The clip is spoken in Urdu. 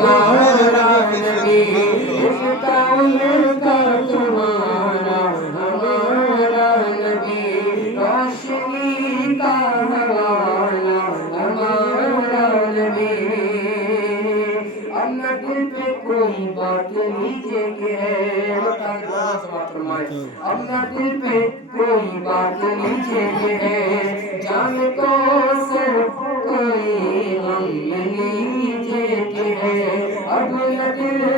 ہمارا نبی اس کا تمہارا ہمارا نبی روشنی کا حوالہ ہمارا نبی اب نہ دل پہ کوئی بات نیچے کے ہے اب نہ دل پہ کوئی بات نیچے کے ہے جان کو سر کوئی غم نیچے کے ہے اب نہ دل